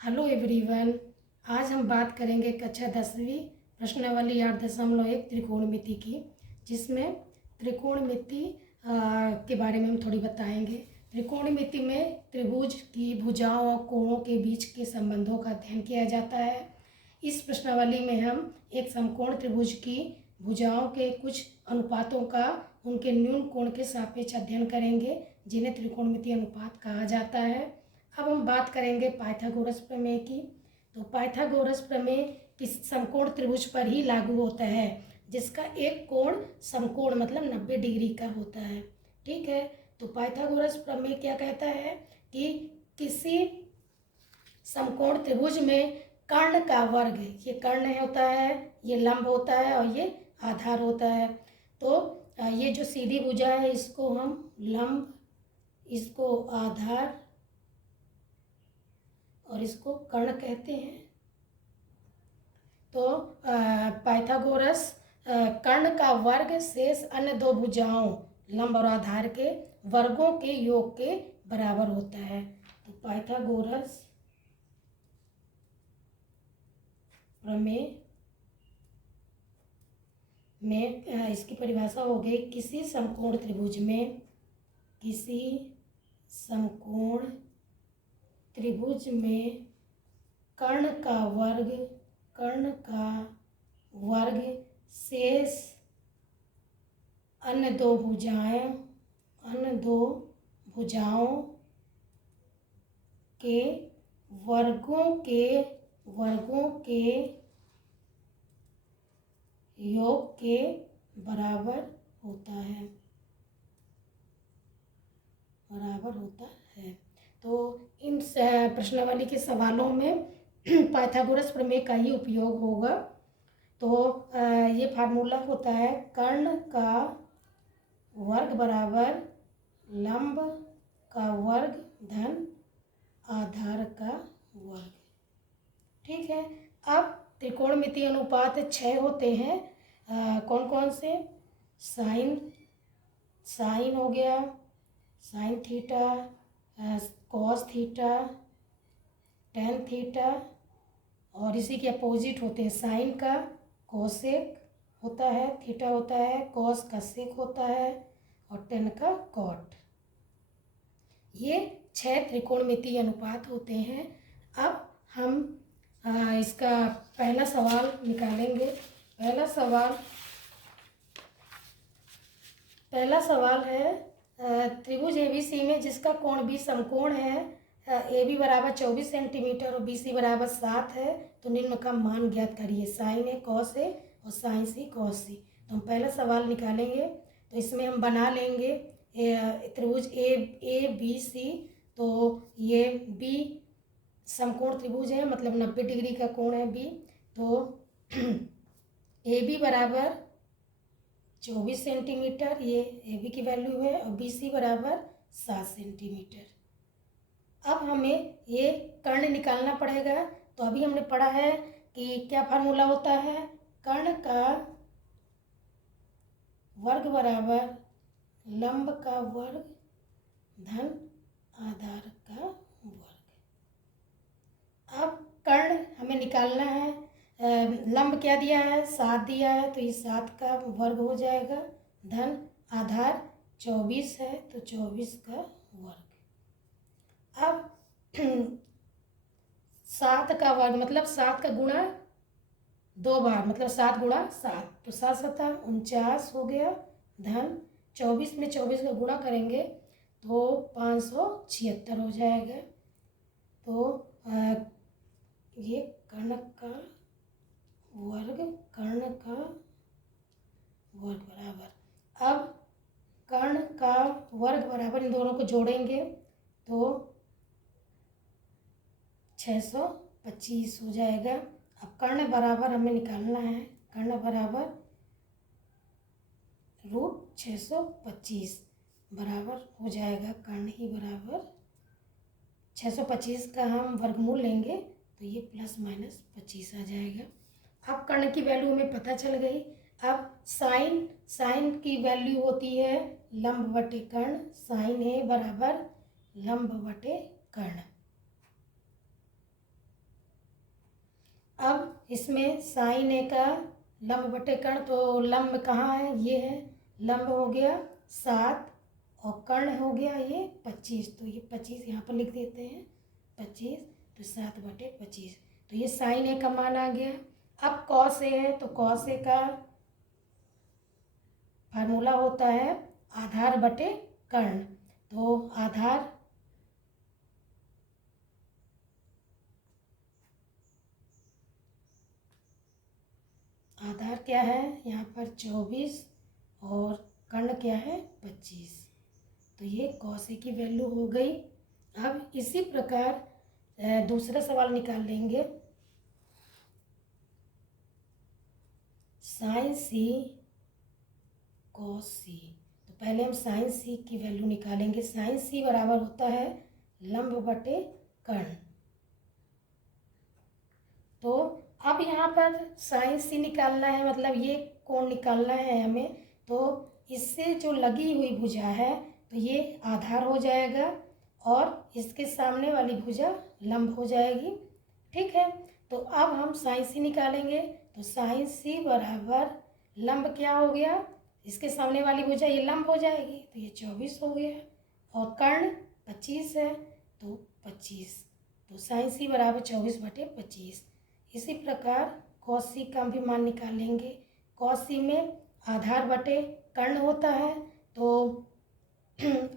Hello everyone. आज हम बात करेंगे कक्षा 10वीं प्रश्नावली 8.1 त्रिकोणमिति की, जिसमें त्रिकोणमिति के बारे में हम थोड़ी बताएंगे। त्रिकोणमिति में त्रिभुज की भुजाओं और कोणों के बीच के संबंधों का अध्ययन किया जाता है। इस प्रश्नावली में हम एक समकोण त्रिभुज की भुजाओं के कुछ अनुपातों का उनके न्यून कोण के सापेक्ष अध्ययन करेंगे, जिन्हें त्रिकोणमिति अनुपात कहा जाता है। अब हम बात करेंगे पाइथागोरस प्रमेय की। तो पाइथागोरस प्रमेय किस समकोण त्रिभुज पर ही लागू होता है, जिसका एक कोण समकोण मतलब 90 डिग्री का होता है। ठीक है, तो पाइथागोरस प्रमेय क्या कहता है कि किसी समकोण त्रिभुज में कर्ण का वर्ग, ये कर्ण होता है, ये लंब होता है और ये आधार होता है। तो ये जो सीधी भुजा है इसको हम लंब, इसको आधार और इसको कर्ण कहते हैं। तो पाइथागोरस कर्ण का वर्ग शेष अन्य दो भुजाओं लंब और आधार के वर्गों के योग के बराबर होता है। तो पाइथागोरस प्रमेय में इसकी परिभाषा हो गई, किसी समकोण त्रिभुज में, किसी समकोण त्रिभुज में कर्ण का वर्ग शेष अन्य दो भुजाओं के वर्गों के योग के बराबर होता है। तो इन प्रश्नावली के सवालों में पाइथागोरस प्रमेय का ही उपयोग होगा। तो ये फार्मूला होता है, कर्ण का वर्ग बराबर लंब का वर्ग धन आधार का वर्ग। ठीक है, अब त्रिकोणमिति अनुपात 6 होते हैं। कौन कौन से? साइन हो गया, sine theta, cos theta, tan theta, और इसी के अपोजिट होते हैं साइन का कोसेक होता है, थीटा होता है, कॉस का सेक होता है और टेन का कॉट। ये 6 त्रिकोणमिति अनुपात होते हैं। अब हम इसका पहला सवाल निकालेंगे। पहला सवाल है, त्रिभुज ABC में जिसका कोण B समकोण है, AB बराबर 24 सेंटीमीटर और BC बराबर 7 है, तो निम्न का मान ज्ञात करिए। साइन है, कॉस है और साइन C कॉस C। तो हम पहला सवाल निकालेंगे। तो इसमें हम बना लेंगे त्रिभुज ABC। तो ये B समकोण त्रिभुज है, मतलब 90 डिग्री का कोण है B। तो AB बराबर 24 सेंटीमीटर, ये AB की वैल्यू है, और BC बराबर 7 सेंटीमीटर। अब हमें ये कर्ण निकालना पड़ेगा। तो अभी हमने पढ़ा है कि क्या फार्मूला होता है, कर्ण का वर्ग बराबर लंब का वर्ग धन आधार का वर्ग। अब कर्ण हमें निकालना है। लंब क्या दिया है? 7 दिया है, तो ये 7 का वर्ग हो जाएगा, धन आधार 24 है तो 24 का वर्ग। अब 7 का वर्ग मतलब 7 का गुणा 2 बार, मतलब 7 गुणा 7, तो 7 सत्ता 49 हो गया, धन 24 में 24 का गुणा करेंगे तो 576 हो जाएगा। तो ये कर्ण का वर्ग बराबर, अब कर्ण का वर्ग बराबर इन दोनों को जोड़ेंगे तो 625 हो जाएगा। अब कर्ण बराबर हमें निकालना है, कर्ण बराबर √625 बराबर हो जाएगा, कर्ण ही बराबर 625 का हम वर्गमूल लेंगे तो ये +-25 आ जाएगा। अब कर्ण की वैल्यू हमें पता चल गई। अब साइन की वैल्यू होती है लंब बटे कर्ण, साइन है बराबर लंब बटे कर्ण। इसमें साइन ए का लंब बटे कर्ण, तो लंब कहाँ है, ये है, लंब हो गया 7 और कर्ण हो गया ये 25, तो ये 25 यहाँ पर लिख देते हैं 25, तो 7/25, तो ये साइन ए का मान आ गया। अब कॉस ए है, तो कॉस ए का फार्मूला होता है आधार बटे कर्ण, तो आधार क्या है यहाँ पर 24 और कर्ण क्या है 25, तो ये कॉस ए की वैल्यू हो गई। अब इसी प्रकार दूसरा सवाल निकाल लेंगे, साइन सी कॉस सी। तो पहले हम साइन सी की वैल्यू निकालेंगे। साइन सी बराबर होता है लंब बटे कर्ण, तो अब यहाँ पर साइन सी निकालना है, मतलब ये कोण निकालना है हमें, तो इससे जो लगी हुई भुजा है तो ये आधार हो जाएगा और इसके सामने वाली भुजा लंब हो जाएगी। ठीक है, तो अब हम साइन सी निकालेंगे, तो साइन सी बराबर लंब क्या हो गया, इसके सामने वाली भुजा ये लंब हो जाएगी, तो ये 24 हो गया और कर्ण 25 है, तो 25, तो साइन सी बराबर 24/25। इसी प्रकार कॉस सी का भी मान निकालेंगे। कॉस सी में आधार बटे कर्ण होता है, तो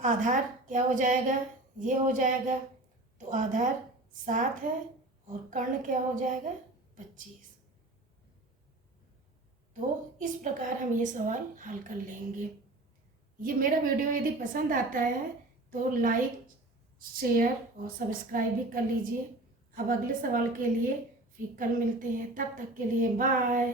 आधार क्या हो जाएगा, ये हो जाएगा, तो आधार 7 है और कर्ण क्या हो जाएगा 25। तो इस प्रकार हम ये सवाल हल कर लेंगे। ये मेरा वीडियो यदि पसंद आता है तो लाइक, शेयर और सब्सक्राइब भी कर लीजिए। अब अगले सवाल के लिए फिर कल मिलते हैं, तब तक के लिए बाय।